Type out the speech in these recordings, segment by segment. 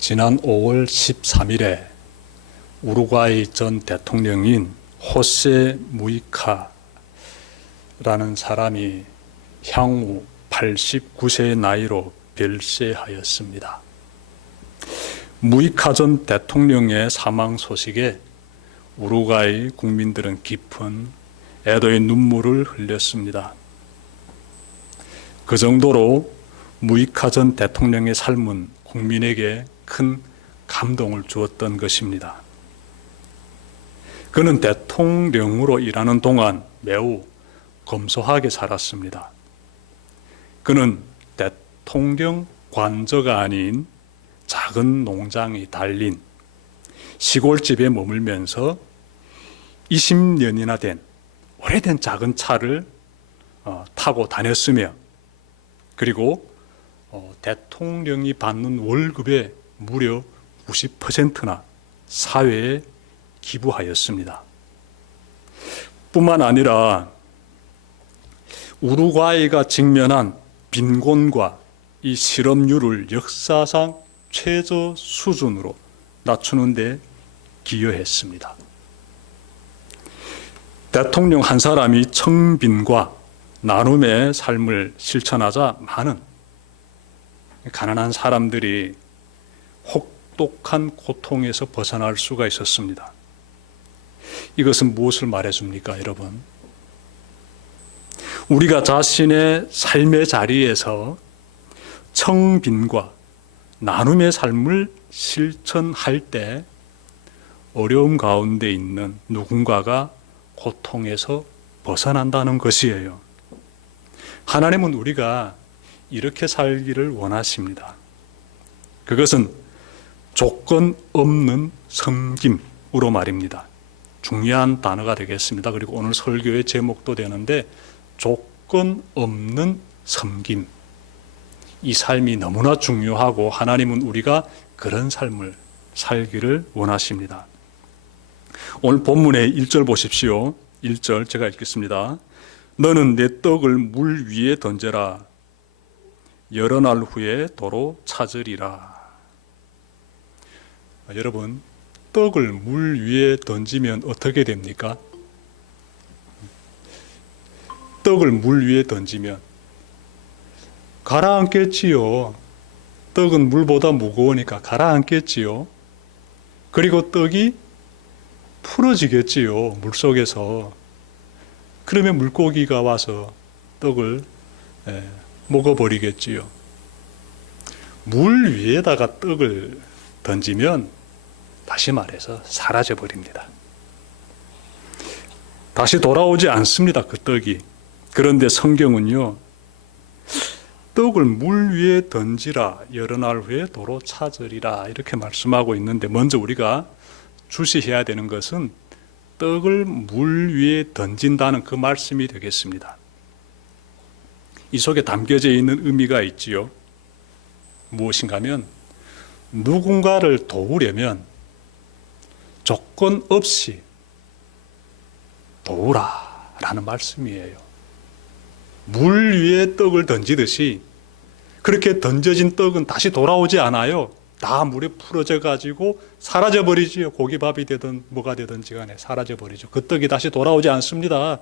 지난 5월 13일에 우루과이 전 대통령인 호세 무이카라는 사람이 향후 89세의 나이로 별세하였습니다. 무이카 전 대통령의 사망 소식에 우루과이 국민들은 깊은 애도의 눈물을 흘렸습니다. 그 정도로 무이카 전 대통령의 삶은 국민에게 큰 감동을 주었던 것입니다. 그는 대통령으로 일하는 동안 매우 검소하게 살았습니다. 그는 대통령 관저가 아닌 작은 농장이 달린 시골집에 머물면서 20년이나 된 오래된 작은 차를 타고 다녔으며, 그리고 대통령이 받는 월급의 무려 90%나 사회에 기부하였습니다. 뿐만 아니라 우루과이가 직면한 빈곤과 이 실업률을 역사상 최저 수준으로 낮추는 데 기여했습니다. 대통령 한 사람이 청빈과 나눔의 삶을 실천하자 많은 가난한 사람들이 혹독한 고통에서 벗어날 수가 있었습니다. 이것은 무엇을 말해줍니까, 여러분? 우리가 자신의 삶의 자리에서 청빈과 나눔의 삶을 실천할 때 어려움 가운데 있는 누군가가 고통에서 벗어난다는 것이에요. 하나님은 우리가 이렇게 살기를 원하십니다. 그것은 조건 없는 섬김으로 말입니다. 중요한 단어가 되겠습니다. 그리고 오늘 설교의 제목도 되는데, 조건 없는 섬김. 이 삶이 너무나 중요하고 하나님은 우리가 그런 삶을 살기를 원하십니다. 오늘 본문의 1절 보십시오. 1절 제가 읽겠습니다. 너는 내 떡을 물 위에 던져라. 여러 날 후에 도로 찾으리라. 여러분, 떡을 물 위에 던지면 어떻게 됩니까? 떡을 물 위에 던지면 가라앉겠지요. 떡은 물보다 무거우니까 가라앉겠지요. 그리고 떡이 풀어지겠지요, 물속에서. 그러면 물고기가 와서 떡을 먹어버리겠지요. 물 위에다가 떡을 던지면 다시 말해서 사라져버립니다. 다시 돌아오지 않습니다, 그 떡이. 그런데 성경은요, 떡을 물 위에 던지라, 여러 날 후에 도로 찾으리라, 이렇게 말씀하고 있는데, 먼저 우리가 주시해야 되는 것은 떡을 물 위에 던진다는 그 말씀이 되겠습니다. 이 속에 담겨져 있는 의미가 있지요. 무엇인가 하면, 누군가를 도우려면 조건 없이 도우라 라는 말씀이에요. 물 위에 떡을 던지듯이 그렇게 던져진 떡은 다시 돌아오지 않아요. 다 물에 풀어져 가지고 사라져 버리지요. 고기밥이 되든 뭐가 되든지 간에 사라져 버리죠. 그 떡이 다시 돌아오지 않습니다.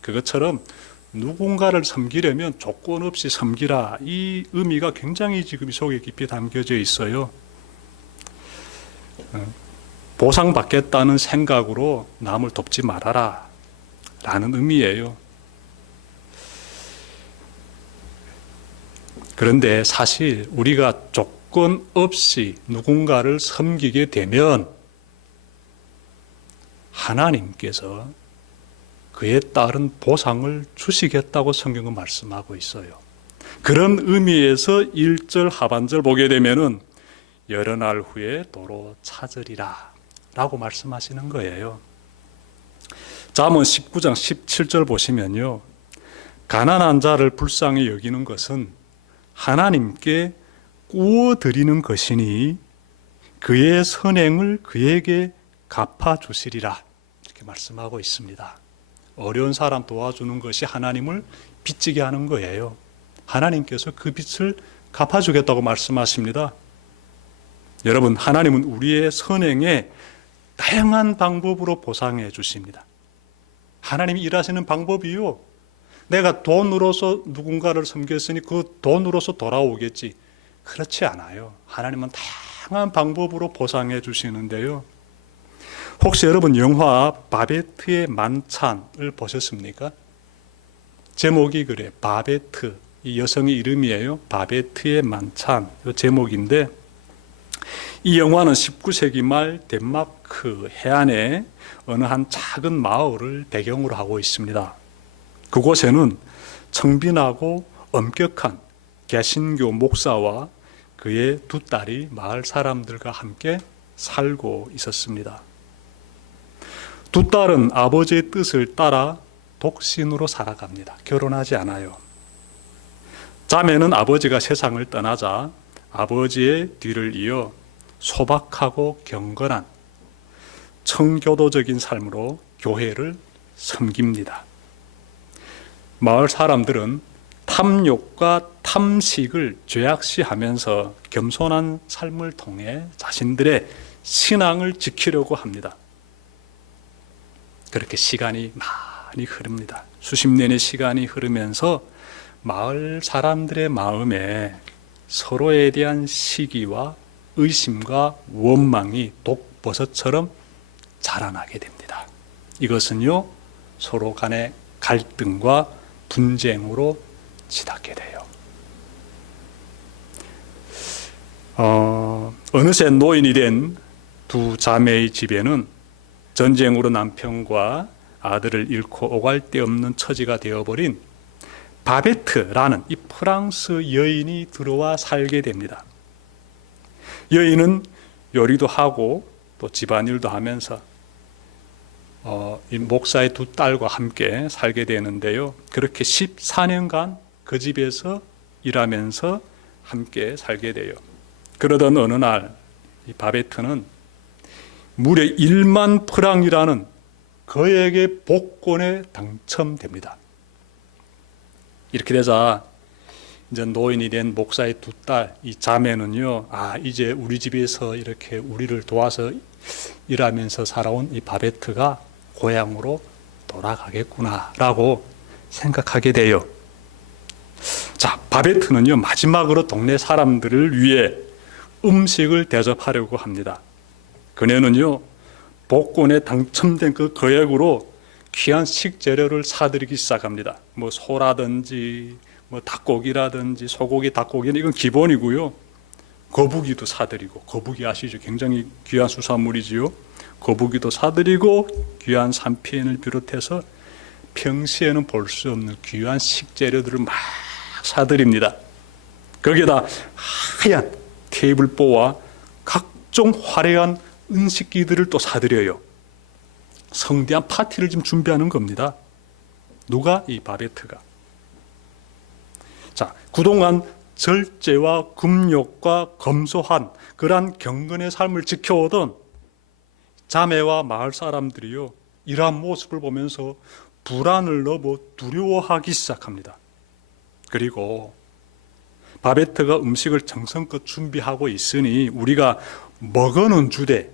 그것처럼 누군가를 섬기려면 조건 없이 섬기라, 이 의미가 굉장히 지금 이 속에 깊이 담겨져 있어요. 보상받겠다는 생각으로 남을 돕지 말아라 라는 의미예요. 그런데 사실 우리가 조건 없이 누군가를 섬기게 되면 하나님께서 그에 따른 보상을 주시겠다고 성경은 말씀하고 있어요. 그런 의미에서 1절 하반절 보게 되면은 여러 날 후에 도로 찾으리라 라고 말씀하시는 거예요. 잠언 19장 17절 보시면요, 가난한 자를 불쌍히 여기는 것은 하나님께 구워드리는 것이니 그의 선행을 그에게 갚아주시리라, 이렇게 말씀하고 있습니다. 어려운 사람 도와주는 것이 하나님을 빚지게 하는 거예요. 하나님께서 그 빚을 갚아주겠다고 말씀하십니다. 여러분, 하나님은 우리의 선행에 다양한 방법으로 보상해 주십니다. 하나님이 일하시는 방법이요, 내가 돈으로서 누군가를 섬겼으니 그 돈으로서 돌아오겠지, 그렇지 않아요. 하나님은 다양한 방법으로 보상해 주시는데요. 혹시 여러분 영화 바베트의 만찬을 보셨습니까? 제목이 그래, 바베트. 이 여성의 이름이에요. 바베트의 만찬, 이 제목인데, 이 영화는 19세기 말 덴마크 해안의 어느 한 작은 마을을 배경으로 하고 있습니다. 그곳에는 청빈하고 엄격한 개신교 목사와 그의 두 딸이 마을 사람들과 함께 살고 있었습니다. 두 딸은 아버지의 뜻을 따라 독신으로 살아갑니다. 결혼하지 않아요. 자매는 아버지가 세상을 떠나자 아버지의 뒤를 이어 소박하고 경건한 청교도적인 삶으로 교회를 섬깁니다. 마을 사람들은 탐욕과 탐식을 죄악시하면서 겸손한 삶을 통해 자신들의 신앙을 지키려고 합니다. 그렇게 시간이 많이 흐릅니다. 수십 년의 시간이 흐르면서 마을 사람들의 마음에 서로에 대한 시기와 의심과 원망이 독버섯처럼 자라나게 됩니다. 이것은요, 서로 간의 갈등과 분쟁으로 치닫게 돼요. 어느새 노인이 된 두 자매의 집에는 전쟁으로 남편과 아들을 잃고 오갈 데 없는 처지가 되어버린 바베트라는 이 프랑스 여인이 들어와 살게 됩니다. 여인은 요리도 하고 또 집안일도 하면서 이 목사의 두 딸과 함께 살게 되는데요. 그렇게 14년간 그 집에서 일하면서 함께 살게 돼요. 그러던 어느 날 이 바베트는 무려 1만 프랑이라는 그에게 복권에 당첨됩니다. 이렇게 되자 이제 노인이 된 목사의 두 딸, 이 자매는요, 이제 우리 집에서 이렇게 우리를 도와서 일하면서 살아온 이 바베트가 고향으로 돌아가겠구나라고 생각하게 돼요. 자, 바베트는요, 마지막으로 동네 사람들을 위해 음식을 대접하려고 합니다. 그녀는요, 복권에 당첨된 그 거액으로 귀한 식재료를 사들이기 시작합니다. 뭐 소라든지 뭐 닭고기라든지 소고기, 닭고기는 이건 기본이고요. 거북이도 사드리고, 거북이 아시죠? 굉장히 귀한 수산물이지요. 거북이도 사드리고 귀한 산피엔을 비롯해서 평시에는 볼 수 없는 귀한 식재료들을 막 사드립니다. 거기에다 하얀 테이블보와 각종 화려한 은식기들을 또 사드려요. 성대한 파티를 지금 준비하는 겁니다. 누가? 이 바베트가. 자, 그동안 절제와 금욕과 검소한 그러한 경건의 삶을 지켜오던 자매와 마을 사람들이요, 이러한 모습을 보면서 불안을 넘어 두려워하기 시작합니다. 그리고 바베트가 음식을 정성껏 준비하고 있으니 우리가 먹어는 주되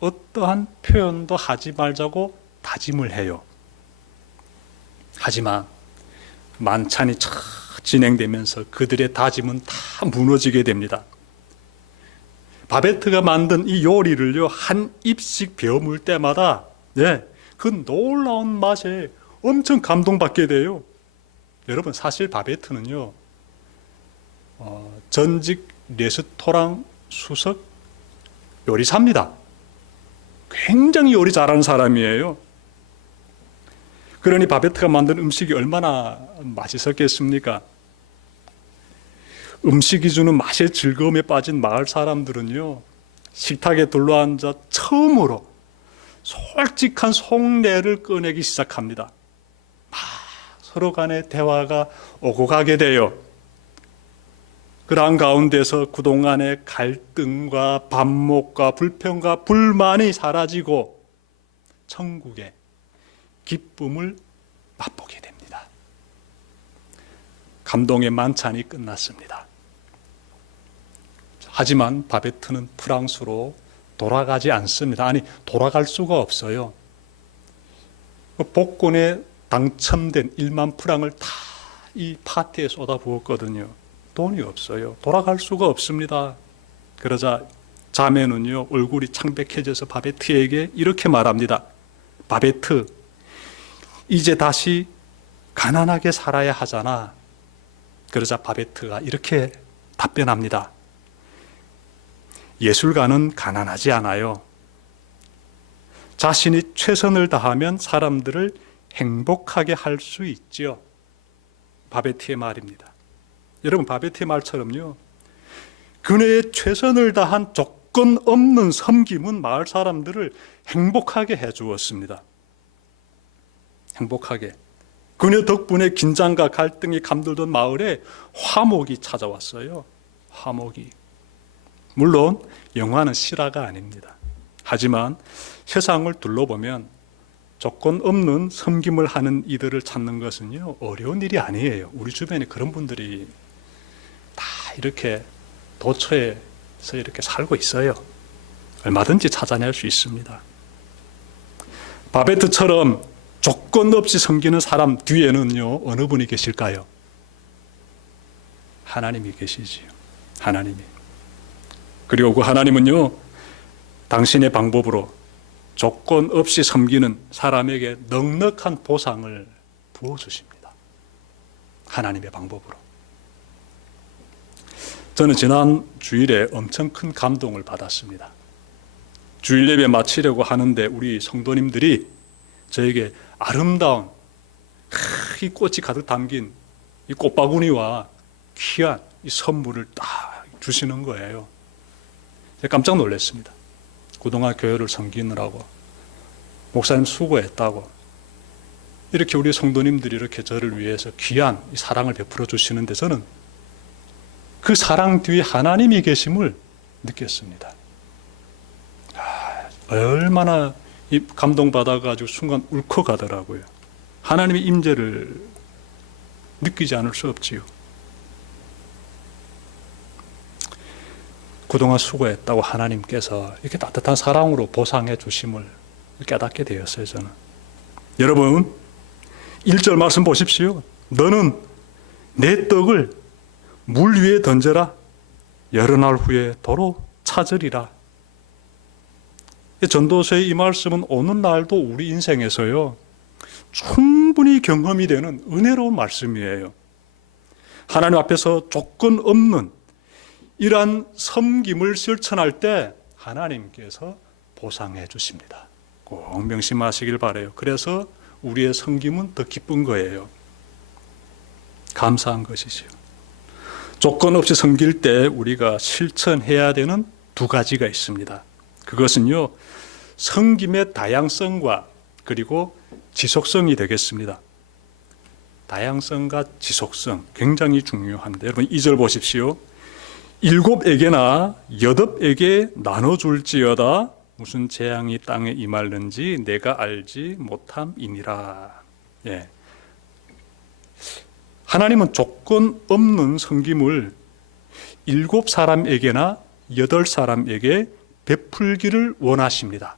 어떠한 표현도 하지 말자고 다짐을 해요. 하지만 만찬이 진행되면서 그들의 다짐은 다 무너지게 됩니다. 바베트가 만든 이 요리를요, 한 입씩 베어물 때마다 그 놀라운 맛에 엄청 감동받게 돼요. 여러분, 사실 바베트는요, 전직 레스토랑 수석 요리사입니다. 굉장히 요리 잘하는 사람이에요. 그러니 바베트가 만든 음식이 얼마나 맛있었겠습니까? 음식이 주는 맛의 즐거움에 빠진 마을 사람들은요, 식탁에 둘러앉아 처음으로 솔직한 속내를 꺼내기 시작합니다. 서로 간의 대화가 오고 가게 돼요. 그러한 가운데서 그동안의 갈등과 반목과 불평과 불만이 사라지고 천국의 기쁨을 맛보게 됩니다. 감동의 만찬이 끝났습니다. 자, 하지만 바베트는 프랑스로 돌아가지 않습니다. 아니, 돌아갈 수가 없어요. 복권에 당첨된 1만 프랑을 다 이 파티에 쏟아부었거든요. 돈이 없어요. 돌아갈 수가 없습니다. 그러자 자매는요, 얼굴이 창백해져서 바베트에게 이렇게 말합니다. 바베트, 이제 다시 가난하게 살아야 하잖아. 그러자 바베트가 이렇게 답변합니다. 예술가는 가난하지 않아요. 자신이 최선을 다하면 사람들을 행복하게 할 수 있지요. 바베트의 말입니다. 여러분, 바베트의 말처럼요, 그녀의 최선을 다한 조건 없는 섬김은 마을 사람들을 행복하게 해주었습니다. 행복하게. 그녀 덕분에 긴장과 갈등이 감돌던 마을에 화목이 찾아왔어요. 화목이. 물론 영화는 실화가 아닙니다. 하지만 세상을 둘러보면 조건 없는 섬김을 하는 이들을 찾는 것은요, 어려운 일이 아니에요. 우리 주변에 그런 분들이 다 이렇게 도처에서 이렇게 살고 있어요. 얼마든지 찾아낼 수 있습니다. 바베트처럼 조건 없이 섬기는 사람 뒤에는요, 어느 분이 계실까요? 하나님이 계시지요. 하나님이. 그리고 그 하나님은요, 당신의 방법으로 조건 없이 섬기는 사람에게 넉넉한 보상을 부어주십니다. 하나님의 방법으로. 저는 지난 주일에 엄청 큰 감동을 받았습니다. 주일 예배 마치려고 하는데 우리 성도님들이 저에게 아름다운 이 꽃이 가득 담긴 이 꽃바구니와 귀한 이 선물을 딱 주시는 거예요. 제가 깜짝 놀랐습니다. 그동안 교회를 섬기느라고 목사님 수고했다고 이렇게 우리 성도님들이 이렇게 저를 위해서 귀한 이 사랑을 베풀어 주시는데 저는 그 사랑 뒤에 하나님이 계심을 느꼈습니다. 얼마나 감동받아가지고 순간 울컥하더라고요. 하나님의 임재를 느끼지 않을 수 없지요. 그동안 수고했다고 하나님께서 이렇게 따뜻한 사랑으로 보상해 주심을 깨닫게 되었어요, 저는. 여러분, 1절 말씀 보십시오. 너는 내 떡을 물 위에 던져라. 여러 날 후에 도로 찾으리라. 전도서의 이 말씀은 오늘날도 우리 인생에서요, 충분히 경험이 되는 은혜로운 말씀이에요. 하나님 앞에서 조건 없는 이러한 섬김을 실천할 때 하나님께서 보상해 주십니다. 꼭 명심하시길 바라요. 그래서 우리의 섬김은 더 기쁜 거예요. 감사한 것이죠. 조건 없이 섬길 때 우리가 실천해야 되는 두 가지가 있습니다. 그것은요, 섬김의 다양성과 그리고 지속성이 되겠습니다. 다양성과 지속성 굉장히 중요합니다. 여러분 2절 보십시오. 7에게나 8에게 나눠줄지어다 무슨 재앙이 땅에 임할는지 내가 알지 못함이니라. 예. 하나님은 조건 없는 섬김을 7사람에게나 8사람에게 베풀기를 원하십니다.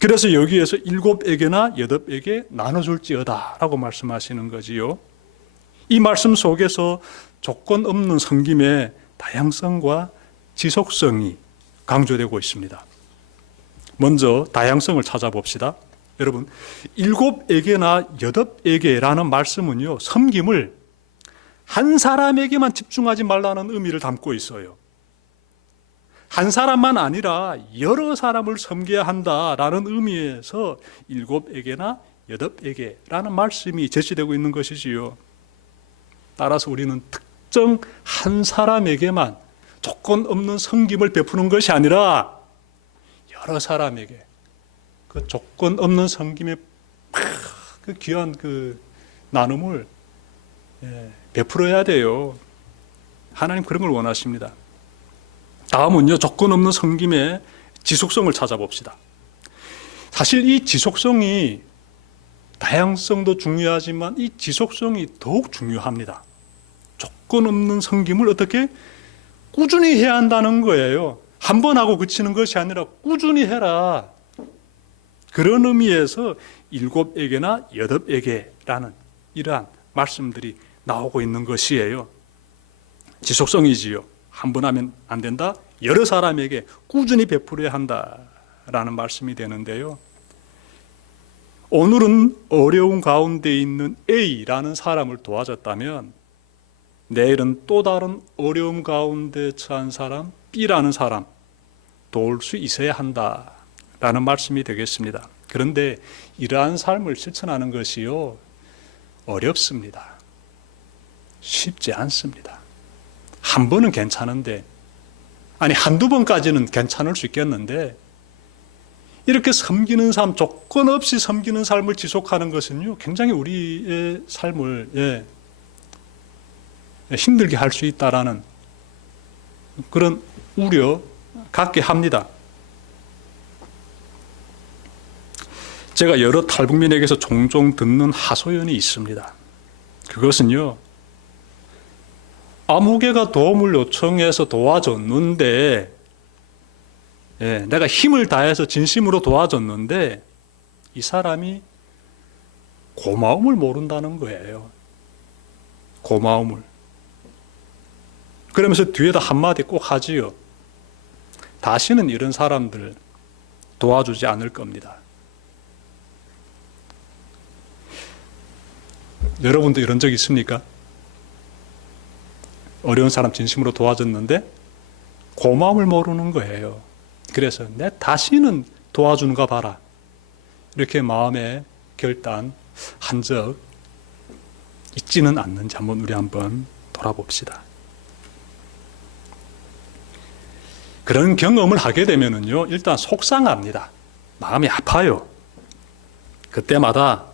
그래서 여기에서 7에게나 8에게 나눠줄지어다 라고 말씀하시는 거지요. 이 말씀 속에서 조건 없는 섬김의 다양성과 지속성이 강조되고 있습니다. 먼저 다양성을 찾아봅시다. 여러분, 7에게나 8에게라는 말씀은요, 섬김을 한 사람에게만 집중하지 말라는 의미를 담고 있어요. 한 사람만 아니라 여러 사람을 섬겨야 한다라는 의미에서 7에게나 8에게라는 말씀이 제시되고 있는 것이지요. 따라서 우리는 특정 한 사람에게만 조건 없는 섬김을 베푸는 것이 아니라 여러 사람에게 그 조건 없는 섬김의 그 귀한 그 나눔을 베풀어야 돼요. 하나님 그런 걸 원하십니다. 다음은요, 조건 없는 섬김의 지속성을 찾아봅시다. 사실 이 지속성이 다양성도 중요하지만 이 지속성이 더욱 중요합니다. 조건 없는 섬김을 어떻게 꾸준히 해야 한다는 거예요. 한 번 하고 그치는 것이 아니라 꾸준히 해라. 그런 의미에서 7에게나 8에게라는 이러한 말씀들이 나오고 있는 것이에요. 지속성이지요. 한 번 하면 안 된다. 여러 사람에게 꾸준히 베풀어야 한다라는 말씀이 되는데요. 오늘은 어려운 가운데 있는 A라는 사람을 도와줬다면 내일은 또 다른 어려움 가운데 처한 사람 B라는 사람 도울 수 있어야 한다라는 말씀이 되겠습니다. 그런데 이러한 삶을 실천하는 것이요, 어렵습니다. 쉽지 않습니다. 한 번은 괜찮은데, 아니 한두 번까지는 괜찮을 수 있겠는데, 이렇게 섬기는 삶, 조건 없이 섬기는 삶을 지속하는 것은요, 굉장히 우리의 삶을 힘들게 할 수 있다라는 그런 우려 갖게 합니다. 제가 여러 탈북민에게서 종종 듣는 하소연이 있습니다. 그것은요, 아무개가 도움을 요청해서 도와줬는데, 내가 힘을 다해서 진심으로 도와줬는데 이 사람이 고마움을 모른다는 거예요. 고마움을. 그러면서 뒤에다 한마디 꼭 하지요. 다시는 이런 사람들 도와주지 않을 겁니다. 여러분도 이런 적 있습니까? 어려운 사람 진심으로 도와줬는데 고마움을 모르는 거예요. 그래서 내 다시는 도와주는가 봐라. 이렇게 마음에 결단한 적 있지는 않는지 우리 한번 돌아봅시다. 그런 경험을 하게 되면은요, 일단 속상합니다. 마음이 아파요. 그때마다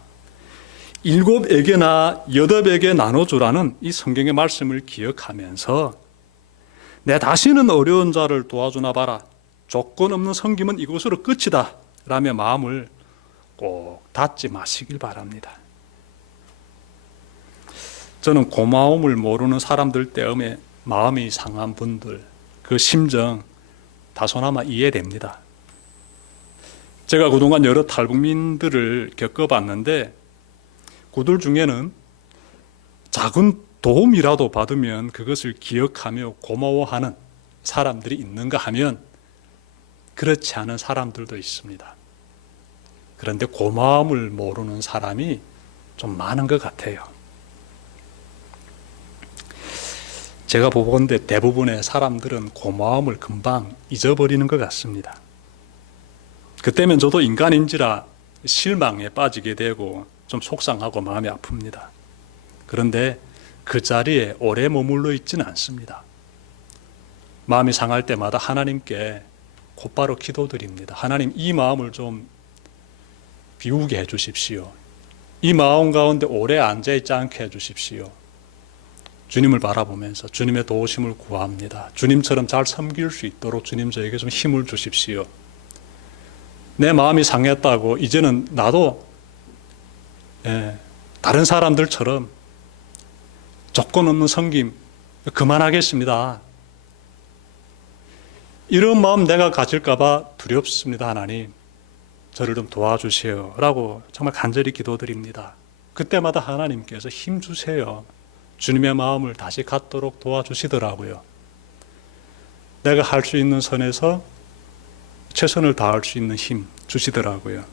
7에게나 8에게 나눠주라는 이 성경의 말씀을 기억하면서 내 다시는 어려운 자를 도와주나 봐라. 조건 없는 섬김은 이것으로 끝이다 라며 마음을 꼭 닫지 마시길 바랍니다. 저는 고마움을 모르는 사람들 때문에 마음이 상한 분들, 그 심정 다소나마 이해됩니다. 제가 그동안 여러 탈북민들을 겪어봤는데 그들 중에는 작은 도움이라도 받으면 그것을 기억하며 고마워하는 사람들이 있는가 하면 그렇지 않은 사람들도 있습니다. 그런데 고마움을 모르는 사람이 좀 많은 것 같아요. 제가 보건대 대부분의 사람들은 고마움을 금방 잊어버리는 것 같습니다. 그때면 저도 인간인지라 실망에 빠지게 되고 좀 속상하고 마음이 아픕니다. 그런데 그 자리에 오래 머물러 있지는 않습니다. 마음이 상할 때마다 하나님께 곧바로 기도드립니다. 하나님, 이 마음을 좀 비우게 해주십시오. 이 마음 가운데 오래 앉아있지 않게 해주십시오. 주님을 바라보면서 주님의 도우심을 구합니다. 주님처럼 잘 섬길 수 있도록 주님 저에게 좀 힘을 주십시오. 내 마음이 상했다고 이제는 나도 다른 사람들처럼 조건 없는 섬김 그만하겠습니다. 이런 마음 내가 가질까 봐 두렵습니다. 하나님, 저를 좀 도와주세요 라고 정말 간절히 기도드립니다. 그때마다 하나님께서 힘 주세요. 주님의 마음을 다시 갖도록 도와주시더라고요. 내가 할 수 있는 선에서 최선을 다할 수 있는 힘 주시더라고요.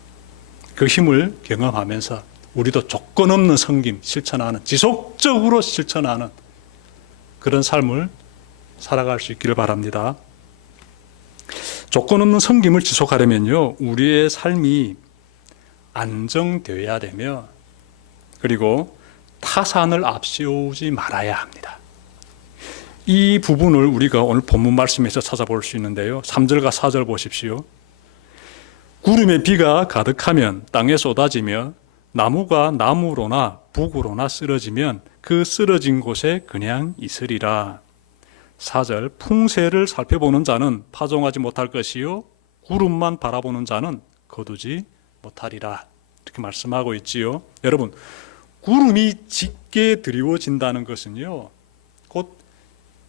그 힘을 경험하면서 우리도 조건 없는 섬김 실천하는, 지속적으로 실천하는 그런 삶을 살아갈 수 있기를 바랍니다. 조건 없는 섬김을 지속하려면요, 우리의 삶이 안정되어야 되며, 그리고 타산을 앞세우지 말아야 합니다. 이 부분을 우리가 오늘 본문 말씀에서 찾아볼 수 있는데요. 3절과 4절 보십시오. 구름에 비가 가득하면 땅에 쏟아지며 나무가 나무로나 북으로나 쓰러지면 그 쓰러진 곳에 그냥 있으리라. 4절, 풍세를 살펴보는 자는 파종하지 못할 것이요 구름만 바라보는 자는 거두지 못하리라. 이렇게 말씀하고 있지요. 여러분, 구름이 짙게 드리워진다는 것은요, 곧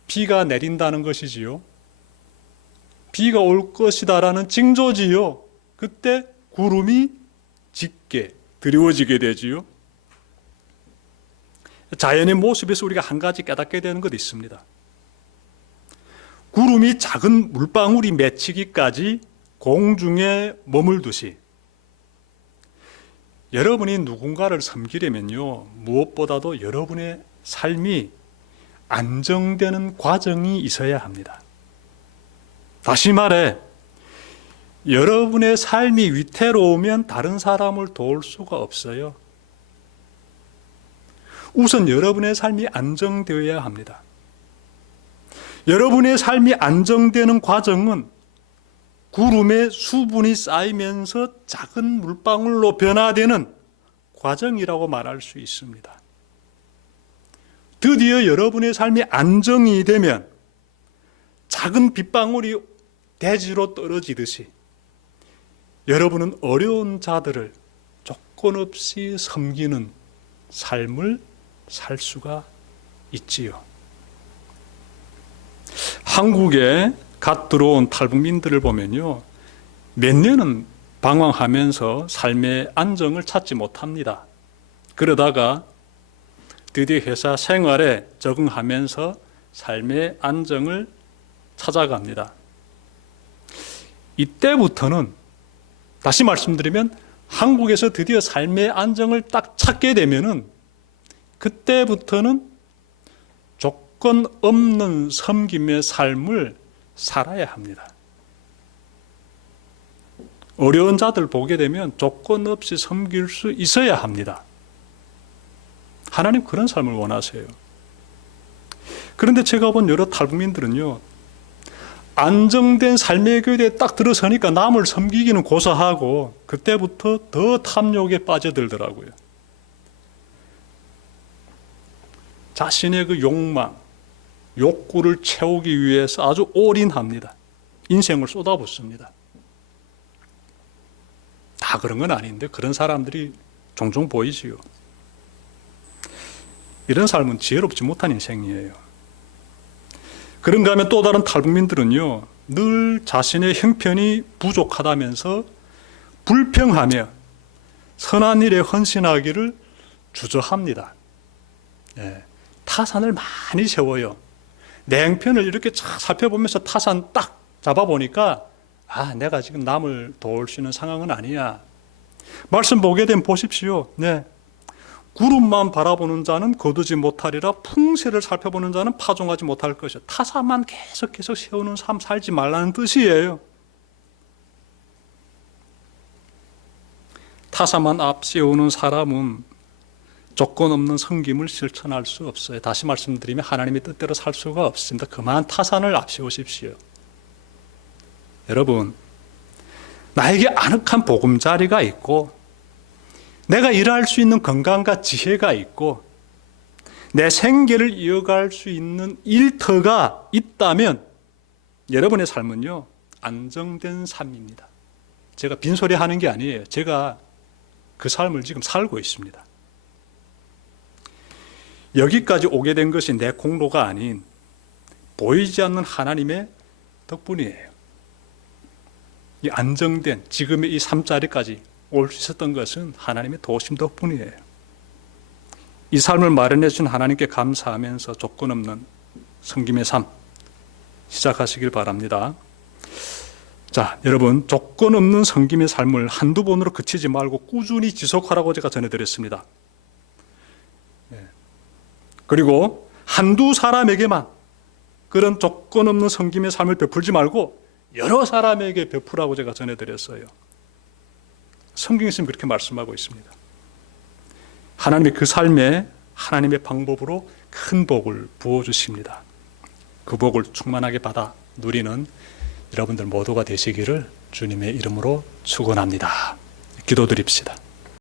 비가 내린다는 것이지요. 비가 올 것이다라는 징조지요. 그때 구름이 짙게 드리워지게 되지요. 자연의 모습에서 우리가 한 가지 깨닫게 되는 것이 있습니다. 구름이 작은 물방울이 맺히기까지 공중에 머물듯이 여러분이 누군가를 섬기려면요, 무엇보다도 여러분의 삶이 안정되는 과정이 있어야 합니다. 다시 말해, 여러분의 삶이 위태로우면 다른 사람을 도울 수가 없어요. 우선 여러분의 삶이 안정되어야 합니다. 여러분의 삶이 안정되는 과정은 구름에 수분이 쌓이면서 작은 물방울로 변화되는 과정이라고 말할 수 있습니다. 드디어 여러분의 삶이 안정이 되면 작은 빗방울이 대지로 떨어지듯이 여러분은 어려운 자들을 조건 없이 섬기는 삶을 살 수가 있지요. 한국에 갓 들어온 탈북민들을 보면요, 몇 년은 방황하면서 삶의 안정을 찾지 못합니다. 그러다가 드디어 회사 생활에 적응하면서 삶의 안정을 찾아갑니다. 이때부터는, 다시 말씀드리면 한국에서 드디어 삶의 안정을 딱 찾게 되면은 그때부터는 조건 없는 섬김의 삶을 살아야 합니다. 어려운 자들 보게 되면 조건 없이 섬길 수 있어야 합니다. 하나님 그런 삶을 원하세요. 그런데 제가 본 여러 탈북민들은요, 안정된 삶의 궤도에 딱 들어서니까 남을 섬기기는 고사하고 그때부터 더 탐욕에 빠져들더라고요. 자신의 그 욕망, 욕구를 채우기 위해서 아주 올인합니다. 인생을 쏟아붓습니다. 다 그런 건 아닌데 그런 사람들이 종종 보이지요. 이런 삶은 지혜롭지 못한 인생이에요. 그런가 하면 또 다른 탈북민들은요, 늘 자신의 형편이 부족하다면서 불평하며 선한 일에 헌신하기를 주저합니다. 타산을 많이 세워요. 내 형편을 이렇게 쫙 살펴보면서 타산 딱 잡아보니까 내가 지금 남을 도울 수 있는 상황은 아니야. 말씀 보게 되면 보십시오. 구름만 바라보는 자는 거두지 못하리라. 풍세를 살펴보는 자는 파종하지 못할 것이야. 타산만 계속 세우는 삶 살지 말라는 뜻이에요. 타산만 앞세우는 사람은 조건 없는 섬김을 실천할 수 없어요. 다시 말씀드리면 하나님의 뜻대로 살 수가 없습니다. 그만 타산을 앞세우십시오. 여러분, 나에게 아늑한 보금자리가 있고 내가 일할 수 있는 건강과 지혜가 있고 내 생계를 이어갈 수 있는 일터가 있다면 여러분의 삶은요, 안정된 삶입니다. 제가 빈소리 하는 게 아니에요. 제가 그 삶을 지금 살고 있습니다. 여기까지 오게 된 것이 내 공로가 아닌 보이지 않는 하나님의 덕분이에요. 이 안정된 지금의 이 삶자리까지 올 수 있었던 것은 하나님의 도우심 덕분이에요. 이 삶을 마련해 준 하나님께 감사하면서 조건 없는 섬김의 삶 시작하시길 바랍니다. 자, 여러분, 조건 없는 섬김의 삶을 한두 번으로 그치지 말고 꾸준히 지속하라고 제가 전해드렸습니다. 그리고 한두 사람에게만 그런 조건 없는 섬김의 삶을 베풀지 말고 여러 사람에게 베풀라고 제가 전해드렸어요. 성경에서는 그렇게 말씀하고 있습니다. 하나님이 그 삶에 하나님의 방법으로 큰 복을 부어주십니다. 그 복을 충만하게 받아 누리는 여러분들 모두가 되시기를 주님의 이름으로 축원합니다. 기도드립시다.